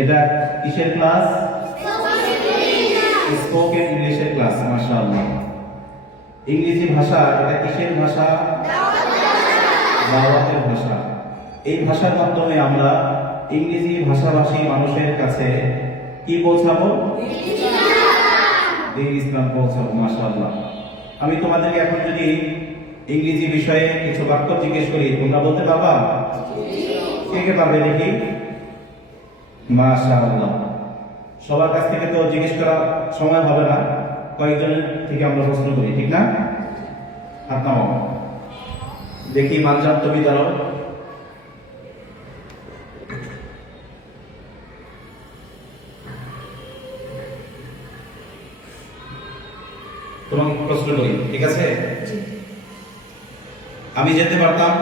এটা কিসের class? Spoken ইংলিশের ক্লাস। মাশাআল্লাহ। ইংরেজি ভাষা এটা কিসের ভাষা? দাওয়াতের ভাষা। এই ভাষার মাধ্যমে আমরা ইংরেজি ভাষাভাষী মানুষের কাছে কি পৌঁছাবো? দ্বীন ইসলাম পৌঁছাবো। মাশাআল্লাহ। আমি তোমাদেরকে এখন যদি ইংরেজি বিষয়ে কিছু বাক্য জিজ্ঞেস করি, তোমরা বলতে পারবা? কে কে পারবে দেখি? মাশাআল্লাহ। সবার কাছ থেকে তো জিজ্ঞেস করা সময় হবে না, কয়েকজনের থেকে আমরা প্রশ্ন করি, ঠিক না? হাত নামাও দেখি। মানজাম, তুমি দাঁড়াও। তোমাকে প্রশ্ন করি, ঠিক আছে? আমি যেতে পারতাম,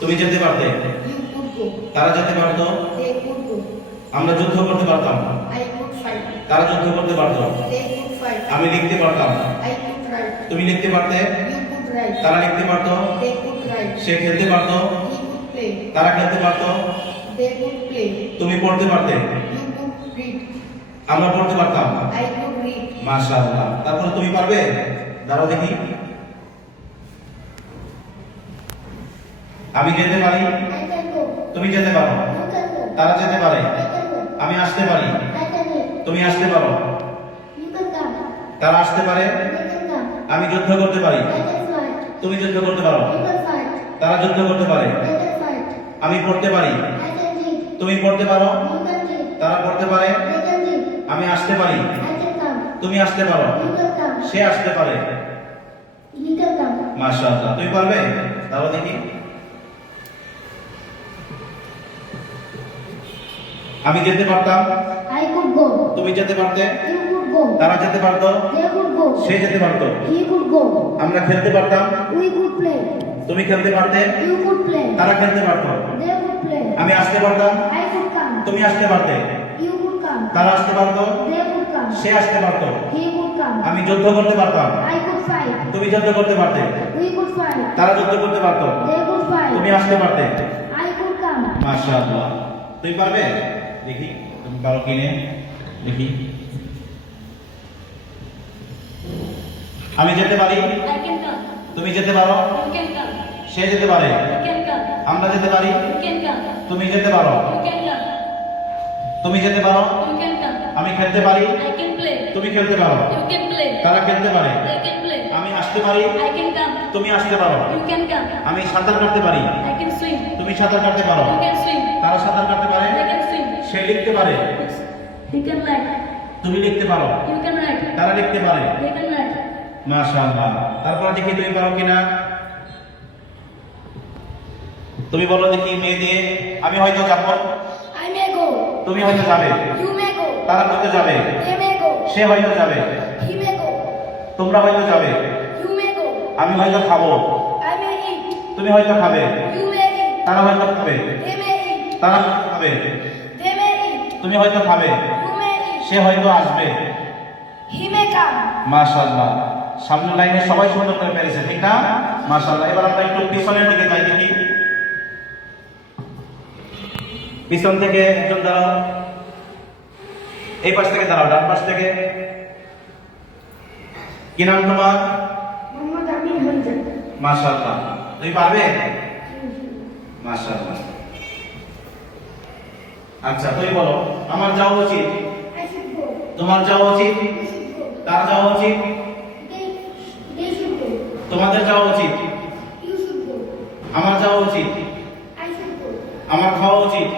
তুমি যেতে পারতে, তারা যেতে পারতো, আমরা যুদ্ধ করতে পারতাম, তারা যুদ্ধ করতে পারতো, আমি লিখতে পারতাম, তুমি লিখতে পারতে, তারা লিখতে পারতো, সে খেলতে পারতো, তারা খেলতে পারতো, তুমি পড়তে পারতে, আমরা পড়তে পারতাম। মাশাআল্লাহ। তারপরে তুমি পারবে? দাঁড়াও দেখি। আমি যেতে পারি, তুমি যেতে পারো, তারা যেতে পারে, আমি আসতে পারি, তুমি আসতে পারো, তারা আসতে পারে, আমি যুদ্ধ করতে পারি, তুমি যুদ্ধ করতে পারো, তারা যুদ্ধ করতে পারে, আমি পড়তে পারি, তুমি পড়তে পারো, তারা পড়তে পারে, আমি আসতে পারি, তুমি আসতে পারো, সে আসতে পারে। মাশাআল্লাহ। তুমি পারবে? দাঁড়াও দেখি। আমি যেতে পারতাম, তুমি যেতে পারতে, তারা যেতে পারতো, সে যেতে পারতো, আমরা খেলতে পারতাম, তুমি খেলতে পারতে, তারা খেলতে পারতো, আমি আসতে পারতাম, তুমি আসতে পারতে, তারা আসতে পারতো, সে আসতে পারতো, আমি যুদ্ধ করতে পারতাম, তুমি যুদ্ধ করতে পারতে, তারা যুদ্ধ করতে পারতো, তুমি আসতে পারতে। মাশাআল্লাহ। তুমি পারবে? দেখি তুমি পারো কিনে দেখি। আমি যেতে পারি, তুমি যেতে পারো, সে যেতে পারে, আমরা যেতে পারি, তুমি যেতে পারো, তুমি যেতে পারো, আমি খেলতে পারি, তুমি খেলতে পারো, তারা খেলতে পারে, আমি আসতে পারি, তুমি আসতে পারো, আমি সাঁতার কাটতে পারি, তুমি সাঁতার কাটতে পারো, তারা সাঁতার কাটতে পারে, সে লিখতে পারে, তুমি লিখতে পারো, তারা লিখতে পারে। মাশাআল্লাহ। তারপর দেখি তুমি পারো কিনা। তুমি বলো দেখি মেয়ে দিয়ে। আমি হয়তো যাবো, তুমি হয়তো যাবে, তারা হয়তো যাবে, সে হয়তো যাবে, তোমরা হয়তো যাবে, আমি হয়তো খাবো, তুমি হয়তো খাবে, তারা হয়তো খাবে, তারা খাবে, তুমি হয়তো খাবে, সে হয়তো আসবে। মাশাআল্লাহ। সামনের লাইনে সবাই সুন্দর করে পেরেছে, ঠিক না? মাশাআল্লাহ। এবার আমরা একটু পিছনের দিকে যাই দেখি। পিছন থেকে একজন দাঁড়াও, এই পাশ থেকে দাঁড়াও, ডান পাশ থেকে। কি নাম তোমার? মাশাআল্লাহ। তুমি পারবে? মাশাআল্লাহ। আচ্ছা তুমি বলো, আমার যাওয়া উচিত, তোমার যাওয়া উচিত, তার যাওয়া উচিত, তোমাদের যাওয়া উচিত, আমার যাওয়া উচিত, আমার খাওয়া উচিত,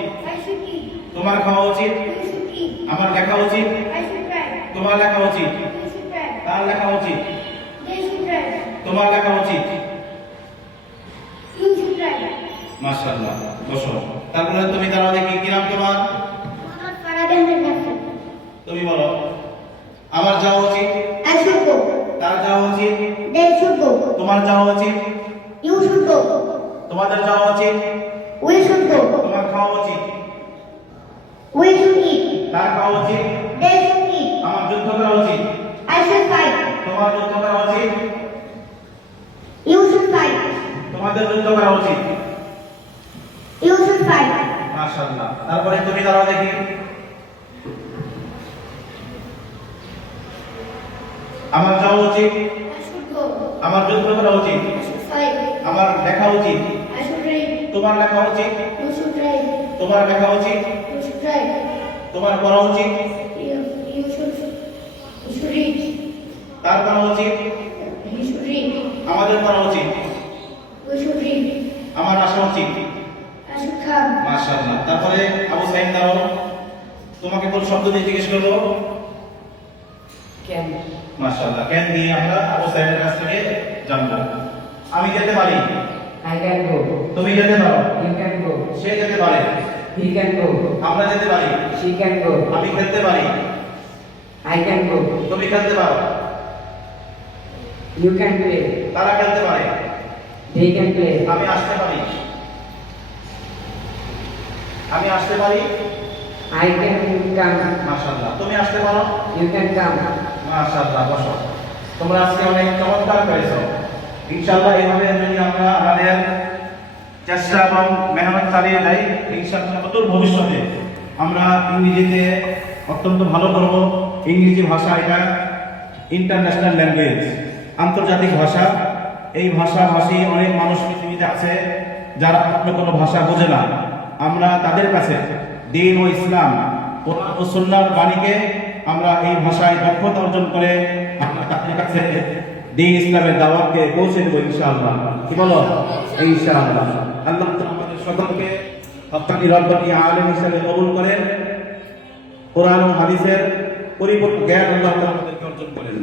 তোমার খাওয়া উচিত, আমার লেখা উচিত, তোমার লেখা উচিত, তার লেখা উচিত, তোমার লেখা উচিত। মাশাআল্লাহ। বসো। তারপরে তুমি দাঁড়াও দেখি। কি নাম তোমার? তুমি বলো, আমার যাওয়া উচিত, তার যাওয়া উচিত, তোমার যাওয়া উচিত, তোমাদের যাওয়া উচিত, তোমার খাওয়া উচিত, তার খাওয়া উচিত, আমার যুদ্ধ করা উচিত, তোমার যুদ্ধ করা উচিত, তোমাদের যুদ্ধ করা উচিত। মাশাআল্লাহ। মাশাআল্লাহ। তারপরে তুমি দাঁড়াও দেখি। আমার যাওয়া উচিত, আমার যুদ্ধ করা উচিত, আমার লেখা উচিত, তোমার লেখা উচিত, তোমার লেখা উচিত, তোমার পড়া উচিত, তার পড়া উচিত, আমাদের পড়া উচিত, আমার আসা উচিত। মাশাআল্লাহ। তারপরে আবু সাইদ দাও, তোমাকে কোন শব্দ দিয়ে জিজ্ঞেস করবো? ক্যান। মাশাআল্লাহ। ক্যান দিয়ে আমরা আবু সাইদের কাছ থেকে জানবো। আমি যেতে পারি, I can go. তুমি যেতে পারো, You can go. সে যেতে পারে, He can go. আমরা যেতে পারি, She can go. আমি খেলতে পারি, I can go. তুমি খেলতে পারো, You can play. তারা খেলতে পারে, They can play. আমি আসতে পারি, আমি আসতে পারি। I can come. মাশাআল্লাহ। তুমি আসতে পারো, You can come. মাশাআল্লাহ। বসো। তোমরা আজকে অনেক চমৎকার করেছো। ইনশাআল্লাহ এইভাবে যদি আমরা আমাদের চেষ্টা এবং মেহনত চালিয়ে যাই, ইনশাআল্লাহ অদূর ভবিষ্যতে আমরা ইংরেজিতে অত্যন্ত ভালো করব। ইংরেজি ভাষা এটা ইন্টারন্যাশনাল ল্যাঙ্গুয়েজ, আন্তর্জাতিক ভাষা। এই ভাষাভাষী অনেক মানুষ পৃথিবীতে আছে যারা অন্য কোনো ভাষা বোঝে না। আমরা তাদের কাছে দ্বীন ও ইসলাম, কোরআন ও সুন্নাহর বাণীকে আমরা এই ভাষায় দক্ষতা অর্জন করে আমরা তাদের কাছে দ্বীন ইসলামের দাওয়াতকে পৌঁছে দেবো ইনশাআল্লাহ। কি বলো? ইনশাআল্লাহ। আল্লাহ তাআলা আমাদের সকলকে হক্কানি রব্বানি আলেম হিসেবে কবুল করেন। কোরআন ও হাদিসের পরিপূর্ণ জ্ঞান আল্লাহ তাআলা আমাদেরকে অর্জন করেন।